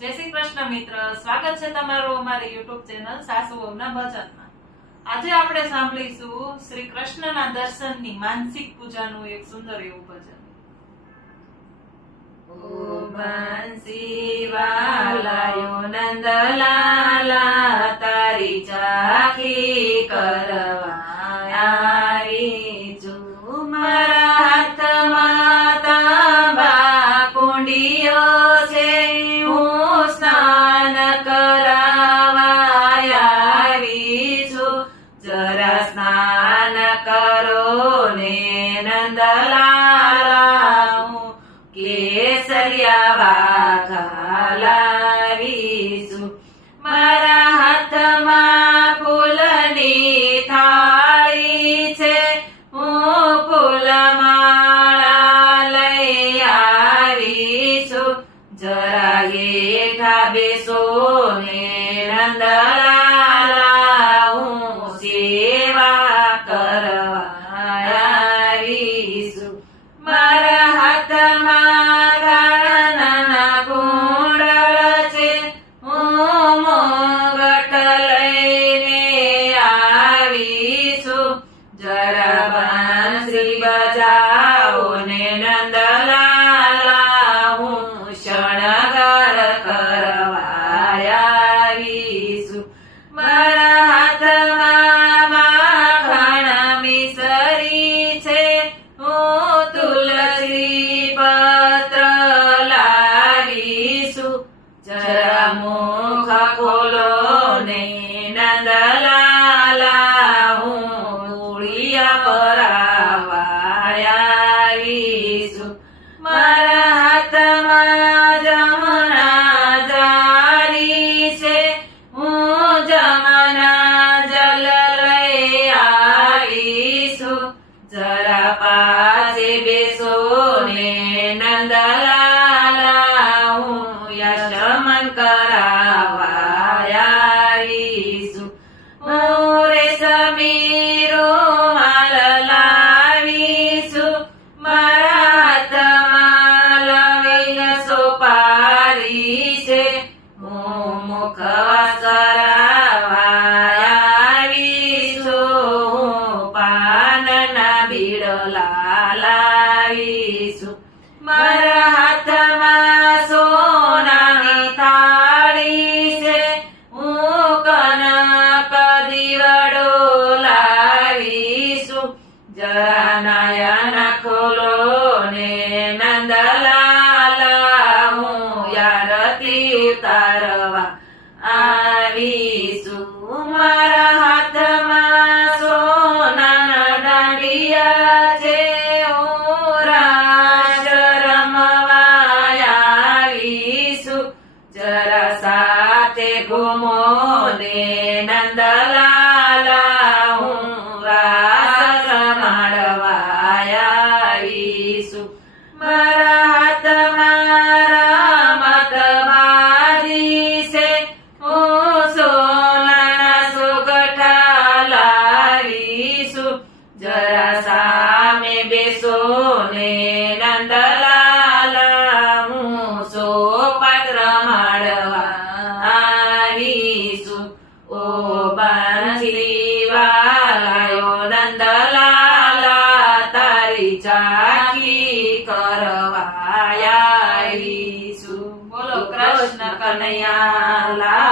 જય શ્રી કૃષ્ણ મિત્ર, સ્વાગત છે તમારું અમારી યુટ્યુબ ચેનલ સાસુ વહુના ભજનમાં। આજે આપણે સાંભળીશું શ્રી કૃષ્ણના દર્શનની માનસિક પૂજાનું એક સુંદર એવું ભજન। ઓ બંસી વાલાયો નંદલાલા તારી ચાખી કરવા આવી છું। મારા હાથમાં તાંબા કુંડીઓ છે, હું સ્નાન કરાવા આવી છું। જરા સ્નાન કરો ને નંદલાલા, હું કેસરિયા વાઘા લાવીશું। મારા હાથમાં ફૂલની થાળી છે, હું ફૂલમાળા લઈ આવીશું। જરા હેઠા બેસો ને નંદલાલા, હું સેવા કરવા આવીશું। મારા હાથમાં નાના કુંડળ છે, હું મોગટ લઈને આવીશું। જરા બંસરી બજાવો ને નંદલાલા, હું શણગાર કરવા આવીશું। મારા હાથમાં માખણ મિસરી છે, હું તુલસી પત્ર લાવીશું। જરા મુખ ખોલો ને નંદલાલા, હું ઉળિયા પરાવા આવીશું। મારા હાથમાં જમના જારી છે, હું જમના જલ લઈ આવીશું। જરા પાસે બેસો ને નંદલાલા, હું યશમન કરાવા આવીશું। હું રેશમી રૂમાલ લાવીશું। મારા હાથમાં લવિંગ સોપારી છે, હું મુખવાસ કરાવા આવીશું। હું પાનના બીડલા લાવીશું। મારા હાથમાં સોનાની થાળી છે, હું કનક દીવડો લાવીશું। જરા નયન ખોલો ને નંદલાલા, હું આરતી ઉતારવા આવીશું। મારા હાથમાં સોનાના દાંડિયા છે, હું રાસ રમવા આવીશું। જરા સાથે ઘૂમો ને નંદલાલા, હું રાસ રમાડવા આવીશું। મારા હાથમાં રમત બાજી છે, હું સોનાના સોગઠા લાવીશું। જરા સામે બેસો ને નંદલાલા, હું સોપાટ રમાડવા આવીશું। ઓ બંસરી વાલાયો નંદલાલા, તારી ચાખી કરવા આવીશું। બોલો કૃષ્ણ કનૈયા લાલ।